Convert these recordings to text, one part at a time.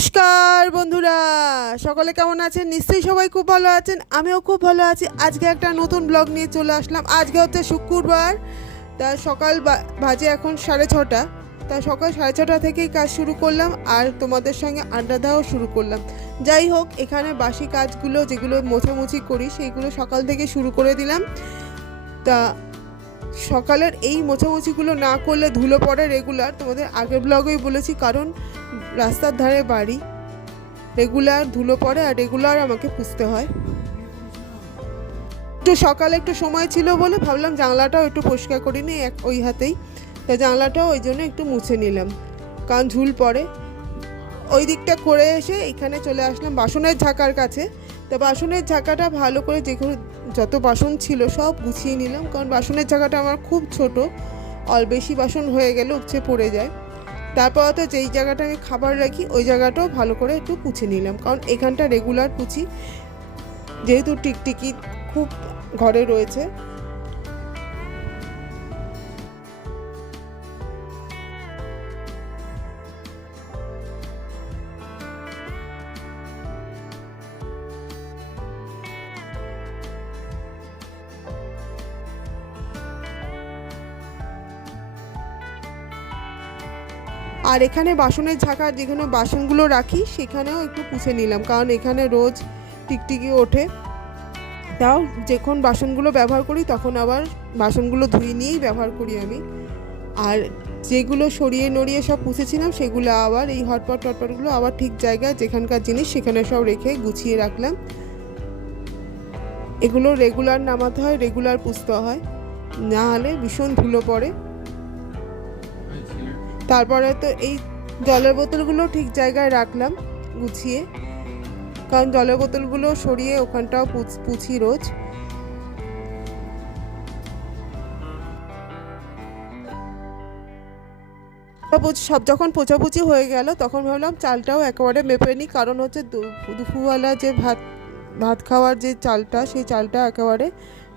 নমস্কার বন্ধুরা। সকলে কেমন আছেন? নিশ্চয়ই সবাই খুব ভালো আছেন। আমিও খুব ভালো আছি। আজকে একটা নতুন ব্লগ নিয়ে চলে আসলাম। আজকে হচ্ছে শুক্রবার। তা সকাল বাজে এখন সাড়ে ছটা। তা সকাল সাড়ে ছটা থেকেই কাজ শুরু করলাম আর তোমাদের সঙ্গে আড্ডা দেওয়াও শুরু করলাম। যাই হোক, এখানে বাসি কাজগুলো যেগুলো মোছামুছি করি, সেইগুলো সকাল থেকে শুরু করে দিলাম। তা সকালের এই মোছামুছিগুলো না করলে ধুলো পড়ে রেগুলার তোমাদের আগের ব্লগেই বলেছি, কারণ রাস্তার ধারে বাড়ি। রেগুলার ধুলো পড়ে আর রেগুলার আমাকে পুষতে হয়। একটু সকালে একটু সময় ছিল বলে ভাবলাম জানলাটাও একটু পরিষ্কার করে নিই এক ওই হাতেই। তো জানলাটাও ওই জন্য একটু মুছে নিলাম, কারণ ঝুল পড়ে। ওই দিকটা করে এসে এখানে চলে আসলাম বাসনের ঝাঁকার কাছে। তো বাসনের ঝাঁকাটা ভালো করে যেগুলো যত বাসন ছিল সব গুছিয়ে নিলাম, কারণ বাসনের ঝাঁকাটা আমার খুব ছোট, অল বেশি বাসন হয়ে গেলে উপচে পড়ে যায়। তারপর তো যেই জায়গাটা আমি খাবার রাখি, ওই জায়গাটাও ভালো করে একটু পুছে নিলাম, কারণ এখানটা রেগুলার পুছি যেহেতু টিকটিকি খুব ঘরে রয়েছে। আর এখানে বাসনের ঝাঁকার যেখানে বাসনগুলো রাখি, সেখানেও একটু পুছে নিলাম, কারণ এখানে রোজ টিকটিকি ওঠে। তাও যখন বাসনগুলো ব্যবহার করি, তখন আবার বাসনগুলো ধুয়ে নিয়েই ব্যবহার করি আমি। আর যেগুলো সরিয়ে নড়িয়ে সব পুষেছিলাম সেগুলো আবার এই হটপট টটপটগুলো আবার ঠিক জায়গায় যেখানকার জিনিস, সেখানে সব রেখে গুছিয়ে রাখলাম। এগুলো রেগুলার নামাতে হয় রেগুলার পুষতে হয়। না হলে ভীষণ ধুলো পড়ে। তারপরে তো এই জলের বোতলগুলো ঠিক জায়গায় রাখলাম, গুছিয়ে। কারণ জলের বোতলগুলো সরিয়ে ওখানটাও পুছ- রোজ। সব যখন পোচাপুচি হয়ে গেল, তখন ভাবলাম চালটাও একেবারে মেপে নিই, কারণ হচ্ছে দুপুরবেলা যে ভাত ভাত খাওয়ার যে চালটা, সেই চালটা একেবারে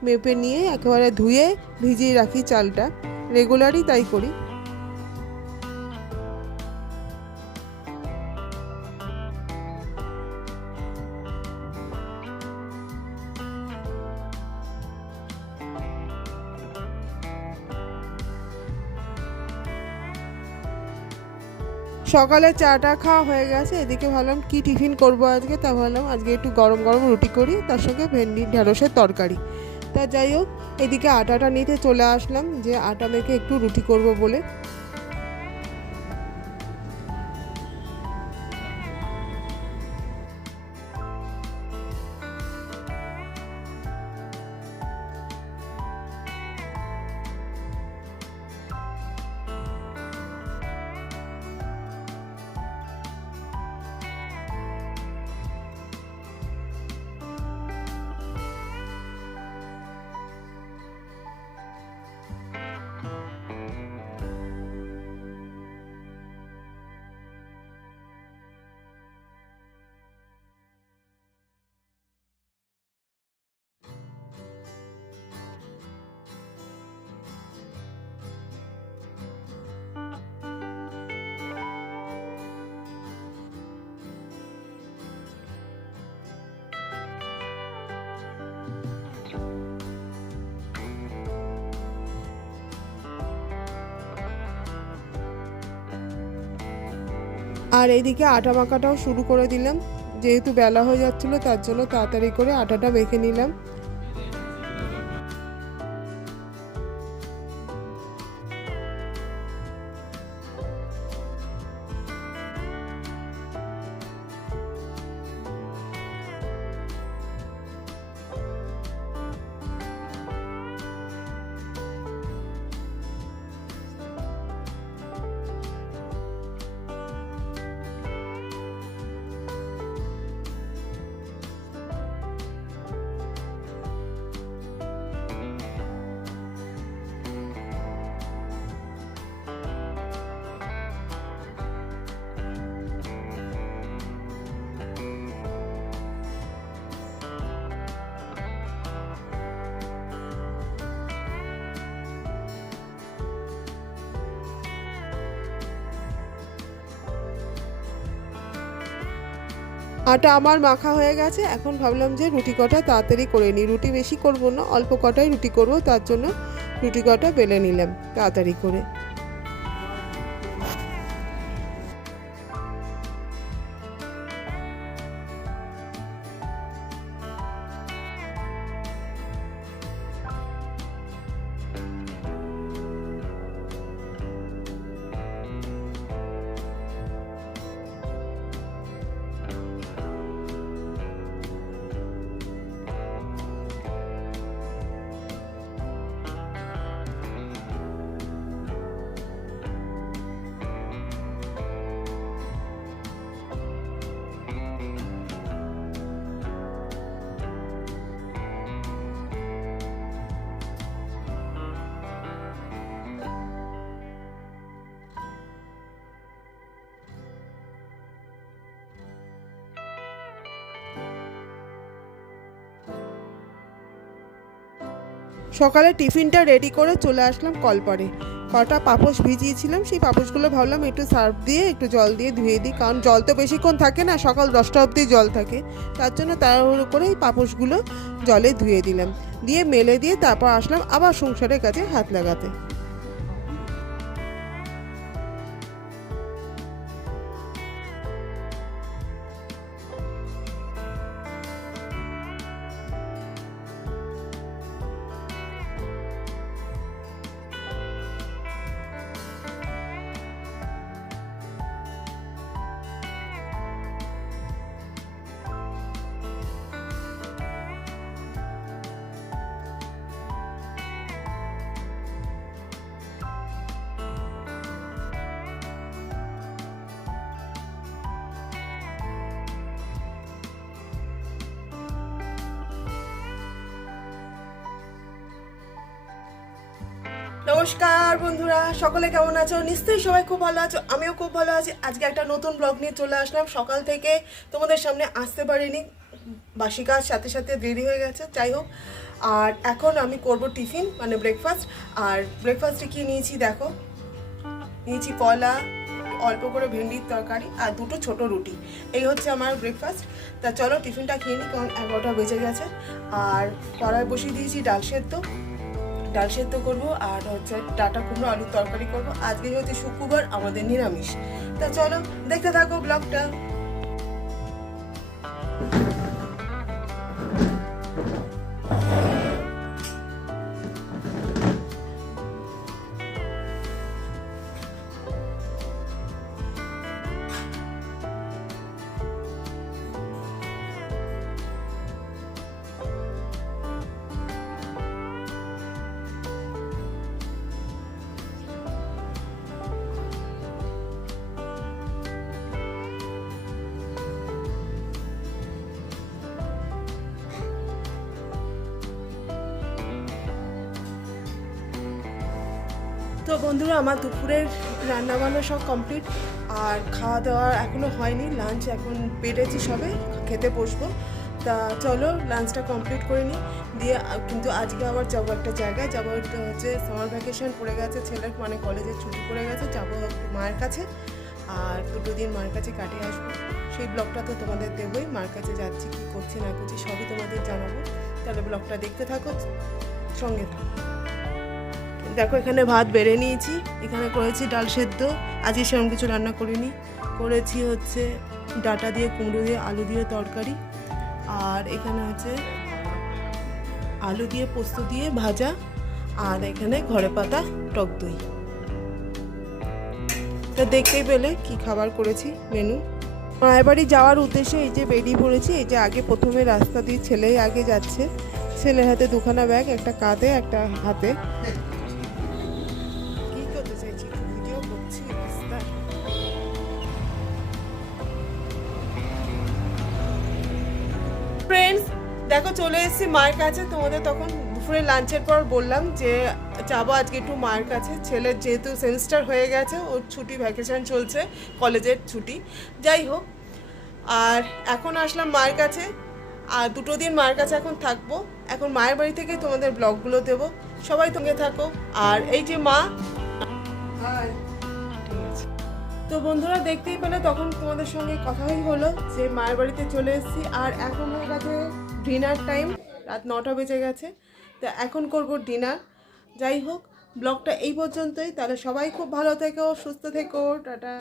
মেপে নিয়ে, একেবারে ধুয়ে ভিজিয়ে রাখি চালটা। রেগুলারই তাই করি। সকালে চাটা খাওয়া হয়ে গেছে, এদিকে ভাবলাম কি টিফিন করব আজকে, তা ভাবলাম আজকে একটু গরম গরম রুটি করি, তার সঙ্গে ভেন্ডি, ঢেঁড়সের তরকারি। তা যাই হোক, এদিকে আটাটা নিতে চলে আসলাম, যে আটা মেখে একটু রুটি করব বলে। আর এইদিকে আটা মাখাটাও শুরু করে দিলাম। যেহেতু বেলা হয়ে যাচ্ছিল, তার জন্য তাড়াতাড়ি করে আটাটা মেখে নিলাম। আটা আমার মাখা হয়ে গেছে, এখন ভাবলাম যে রুটি কটা তাড়াতাড়ি করে নিই। রুটি বেশি করব না, অল্প কটাই রুটি করব, তার জন্য রুটি কটা বেলে নিলাম তাড়াতাড়ি করে। সকালে টিফিনটা রেডি করে চলে আসলাম কলপারে। কটা পাপোশ ভিজিয়েছিলাম, সেই পাপোশগুলো ভাবলাম একটু সার্ফ দিয়ে, একটু জল দিয়ে ধুয়ে দিই, কারণ জল তো বেশিক্ষণ থাকে না, সকাল দশটা অবধি জল থাকে। তার জন্য তাড়াহুড়ো করে এই পাপোশগুলো জলে ধুয়ে দিলাম। দিয়ে মেলে দিয়ে তারপর আসলাম আবার সংসারের কাছে হাত লাগাতে। নমস্কার বন্ধুরা, সকলে কেমন আছো? নিশ্চয়ই সবাই খুব ভালো আছো, আমিও খুব ভালো আছি। আজকে একটা নতুন ব্লগ নিয়ে চলে আসলাম। সকাল থেকে তোমাদের সামনে আসতে পারিনি। বাসি কাজ সাথে সাথে দেরি হয়ে গেছে, যাই হোক। আর এখন আমি করব টিফিন মানে ব্রেকফাস্ট আর ব্রেকফাস্টে কি নিয়েছি দেখো? নিয়েছি কলা, অল্প করে ভেন্ডির তরকারি আর দুটো ছোট রুটি। এই হচ্ছে আমার ব্রেকফাস্ট তা চলো টিফিনটা খেয়ে নিই, কারণ এগারোটা বেজে গেছে। আর কড়াই বসিয়ে দিয়েছি ডাল সেদ্ধ। ডাল সেদ্ধ করব আর হচ্ছে ডাটা কুমড়ো আলুর তরকারি করব। আজকে হচ্ছে শুক্রবার, আমাদের নিরামিষ। তা চলো দেখতে থাকো ব্লগটা। তো বন্ধুরা, আমার দুপুরের রান্না বান্না সব কমপ্লিট আর খাওয়া দাওয়া এখনও হয়নি লাঞ্চ এখন পেরেছি সবে, খেতে বসবো। তা চলো লাঞ্চটা কমপ্লিট করে নিই। দিয়ে কিন্তু আজকে আবার যাব একটা জায়গায়। যাব হচ্ছে সামার ভ্যাকেশন পড়ে গেছে, ছেলের মানে কলেজে ছুটি পড়ে গেছে, যাব মায়ের কাছে। আর দুটো দিন মায়ের কাছে কাটিয়ে আসব। সেই ব্লগটা তো তোমাদের দেবোই, মার কাছে যাচ্ছি, কী করছি না করছি সবই তোমাদের জানাব। তাহলে ব্লগটা দেখতে থাকো, সঙ্গে থাকো। দেখো, এখানে ভাত বেড়ে নিয়েছি, এখানে করেছি ডাল সেদ্ধ। আজকে সেরকম কিছু রান্না করিনি। করেছি হচ্ছে ডাটা দিয়ে কুমড়ো দিয়ে আলু দিয়ে তরকারি, আর এখানে হচ্ছে আলু দিয়ে পোস্ত দিয়ে ভাজা, আর এখানে ঘরে পাতা টক দই। তা দেখতেই পেলে কি খাবার করেছি, মেনু। মায়ের বাড়ি যাওয়ার উদ্দেশ্যে এই যে বেরিয়ে পড়েছি, এই যে আগে প্রথমে রাস্তা দিয়ে ছেলে আগে যাচ্ছে। ছেলের হাতে দুখানা ব্যাগ, একটা কাঁধে, একটা হাতে। মায়ের কাছে তোমাদের তখন দুপুরে লাঞ্চের পর বললাম যে যাব আজকে একটু মায়ের কাছে। ছেলের যেহেতু সেমিস্টার হয়ে গেছে ওর ছুটি ভ্যাকেশন চলছে কলেজের ছুটি। যাই হোক আর এখন আসলাম মায়ের কাছে। আর দুটো দিন মায়ের কাছে এখন থাকব। এখন মায়ের বাড়ি থেকে তোমাদের ব্লগগুলো দেবো। সবাই সঙ্গে থাকো। আর এই যে মা তো তো বন্ধুরা দেখতেই পেলে তখন তোমাদের সঙ্গে কথাই হলো যে মায়ের বাড়িতে চলে এসেছি। আর এখন হয়ে গেছে ডিনার টাইম রাত নটা বেজে গেছে। তো এখন করব ডিনার। যাই হোক, ব্লগটা এই পর্যন্তই। তাহলে সবাই খুব ভালো থেকো, সুস্থ থেকো, টাটা।